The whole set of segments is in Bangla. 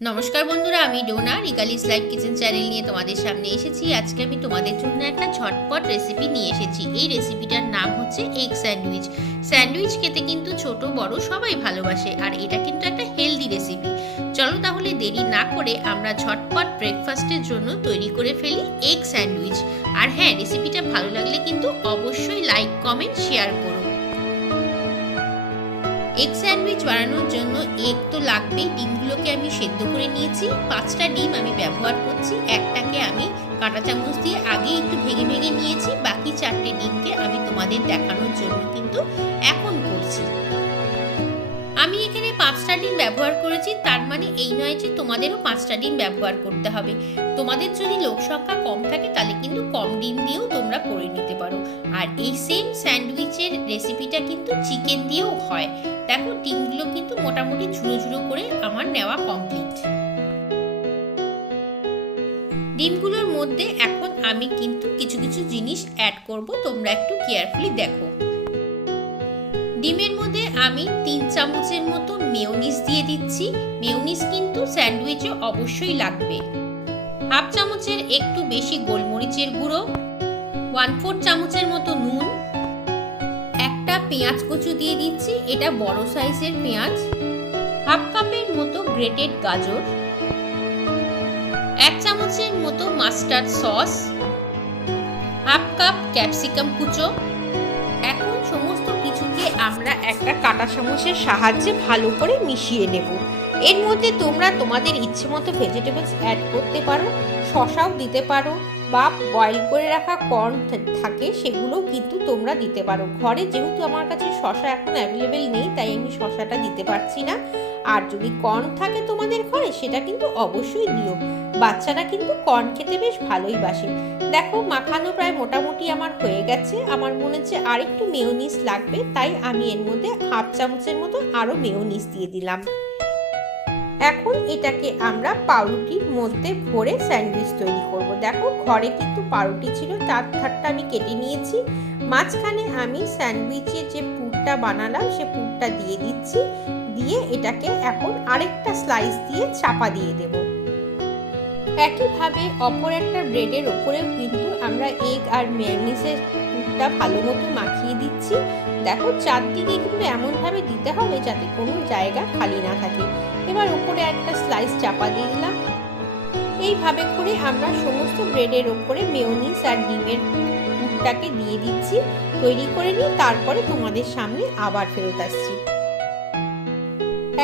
নমস্কার বন্ধুরা, আমি ডোনা রিগালিস লাইফ কিচেন চ্যানেল নিয়ে তোমাদের সামনে এসেছি। আজকে আমি তোমাদের জন্য একটা ঝটপট রেসিপি নিয়ে এসেছি। এই রেসিপিটার নাম হচ্ছে এগ স্যান্ডউইচ। স্যান্ডউইচ খেতে কিন্তু ছোট বড় সবাই ভালোবাসে, আর এটা কিন্তু একটা হেলদি রেসিপি। চলো তাহলে দেরি না করে আমরা ঝটপট ব্রেকফাস্টের জন্য তৈরি করে ফেলি এগ স্যান্ডউইচ। আর হ্যাঁ, রেসিপিটা ভালো লাগলে কিন্তু অবশ্যই লাইক কমেন্ট শেয়ার করো। এগ স্যান্ডউইচ বানানোর জন্য এগ তো লাগবেই। ডিমগুলোকে আমি সেদ্ধ করে নিয়েছি। 5টা ডিম আমি ব্যবহার করছি। একটাকে আমি কাঁটা চামচ দিয়ে আগে একটু ভেঙে ভেঙে নিয়েছি। বাকি 4টে ডিমকে আমি তোমাদের দেখানোর জন্য কিন্তু এখন করছি। আমি এখানে 5টা ডিম ব্যবহার করেছি, তার মানে এই নয় যে তোমাদেরও 5টা ডিম ব্যবহার করতে হবে। তোমাদের যদি লোক সংখ্যা কম থাকে তাহলে কিন্তু কম ডিম দিয়েও তোমরা করে নিতে পারো। আর এই সেম স্যান্ডউইচের রেসিপিটা কিন্তু চিকেন দিয়েও হয়। দেখো, ডিমগুলো কিন্তু মোটামুটি ঝুড়ো ঝুড়ো করে আমার নেওয়া কমপ্লিট। ডিমগুলোর মধ্যে এখন আমি কিন্তু কিছু কিছু জিনিস অ্যাড করব, তোমরা একটু কেয়ারফুলি দেখো। ডিমের মধ্যে আমি 3 চামচের মতো মেয়োনিজ দিয়ে দিচ্ছি। মেয়োনিজ কিন্তু স্যান্ডউইচে অবশ্যই লাগবে। হাফ চামচের একটু বেশি গোলমরিচের গুঁড়ো, 1/4 চামচের মতো নুন, একটা পেঁয়াজ কুচি দিয়ে দিচ্ছি, এটা বড় সাইজের পেঁয়াজ, হাফ কাপের মতো গ্রেটেড গাজর, 1 চামচের মতো mustard sauce, half cup capsicum কুচো। এখন সমস্ত কিছুকে আমরা একটা কাঁটা চামচের সাহায্যে ভালো করে মিশিয়ে নেব। এর মধ্যে তোমরা তোমাদের ইচ্ছে মতো ভেজিটেবলস অ্যাড করতে পারো, শসাও দিতে পারো, বা বয়েল করে রাখা কর্ন থাকে সেগুলোও কিন্তু তোমরা দিতে পারো। ঘরে যেহেতু আমার কাছে শসা এখন অ্যাভেলেবেল নেই, তাই আমি শসাটা দিতে পারছি না। আর যদি কর্ন থাকে তোমাদের ঘরে সেটা কিন্তু অবশ্যই দিও। বাচ্চারা কিন্তু কর্ন খেতে বেশ ভালোই বাসে। দেখো, মাখানো প্রায় মোটামুটি আমার হয়ে গেছে। আমার মনে হচ্ছে আর একটু মেয়োনিজ লাগবে, তাই আমি এর মধ্যে হাফ চামচের মতো আরও মেয়োনিজ দিয়ে দিলাম। এখন এটাকে আমরা পাউরুটির মধ্যে ভরে স্যান্ডউইচ তৈরি করব। দেখো, ঘরে কিন্তু পাউরুটি ছিল, তার ধারটা আমি কেটে নিয়েছি। মাঝখানে আমি স্যান্ডউইচের যে পুরটা বানালাম সে পুরটা দিয়ে দিচ্ছি। দিয়ে এটাকে এখন আরেকটা স্লাইস দিয়ে চাপা দিয়ে দেব। একইভাবে অপর একটা ব্রেডের ওপরেও কিন্তু আমরা এগ আর মেয়োনিজের পুরটা ভালো মতো মাখিয়ে দিচ্ছি। দেখো, চারদিকে কিন্তু এমনভাবে দিতে হবে যাতে কোনো জায়গা খালি না থাকে। এবার উপরে একটা স্লাইস চাপা দিয়ে দিলাম। এইভাবে করে আমরা সমস্ত ব্রেডের ওপরে মেয়োনিজ আর ডিমের পুরটাকে দিয়ে দিচ্ছি। তৈরি করে নিই, তারপরে তোমাদের সামনে আবার ফেরত আসছি।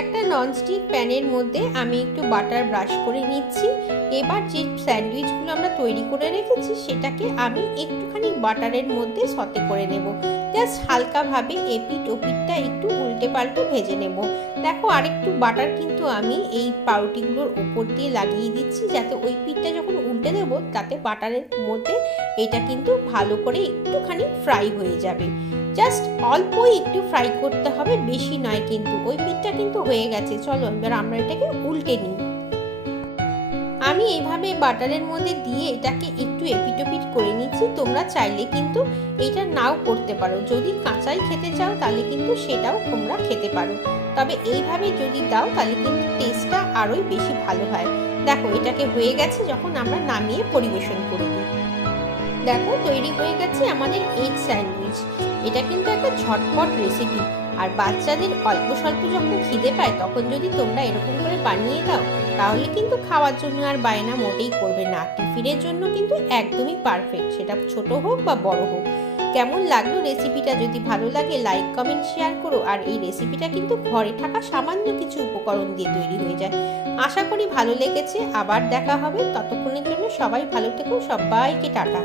একটা ননস্টিক প্যানের মধ্যে আমি একটু বাটার ব্রাশ করে নিচ্ছি। এবার যে স্যান্ডউইচগুলো আমরা তৈরি করে রেখেছি সেটাকে আমি একটুখানি বাটারের মধ্যে সতে করে নেব। জাস্ট হালকাভাবে এপিট ওপিটটা একটু উল্টে পাল্টে ভেজে নেব। দেখো, আরেকটু বাটার কিন্তু আমি এই পাউরুটিগুলোর উপর দিয়ে লাগিয়ে দিচ্ছি, যাতে ওই পিঠটা যখন উল্টে দেব তাতে বাটারের মধ্যে এটা কিন্তু ভালো করে একটুখানি ফ্রাই হয়ে যাবে। জাস্ট অল্পই একটু ফ্রাই করতে হবে, বেশি নয় কিন্তু। ওই পিঠটা কিন্তু হয়ে গেছে। চলো এবার আমরা এটাকে উল্টে নিই। আমি এইভাবে বাটারের মধ্যে দিয়ে এটাকে একটু এপিটোপিট করে নিচ্ছি। তোমরা চাইলে কিন্তু এটা নাও করতে পারো। যদি কাঁচাই খেতে চাও তাহলে কিন্তু সেটাও তোমরা খেতে পারো, তবে এইভাবে যদি দাও তাহলে কিন্তু টেস্টটা আরোই বেশি ভালো হয়। দেখো, এটাকে হয়ে গেছে, যখন আমরা নামিয়ে পরিবেশন করে দিই। দেখো, তৈরি হয়ে গেছে আমাদের এগ স্যান্ডউইচ। এটা কিন্তু একটা ঝটপট রেসিপি, আর বাচ্চাদের অল্প স্বল্প যখন খিদে পায় তখন যদি তোমরা এরকম করে বানিয়ে দাও তাহলে কিন্তু খাওয়ার জন্য আর বায়না মোটেই করবে না। টিফিনের জন্য কিন্তু একদমই পারফেক্ট, সেটা ছোট হোক বা বড় হোক। কেমন লাগলো রেসিপিটা? যদি ভালো লাগে লাইক কমেন্ট শেয়ার করো। আর এই রেসিপিটা কিন্তু ঘরে থাকা সামান্য কিছু উপকরণ দিয়ে তৈরি হয়ে যায়। আশা করি ভালো লেগেছে। আবার দেখা হবে, ততক্ষণের জন্য সবাই ভালো থেকো। সবাইকে টাটা।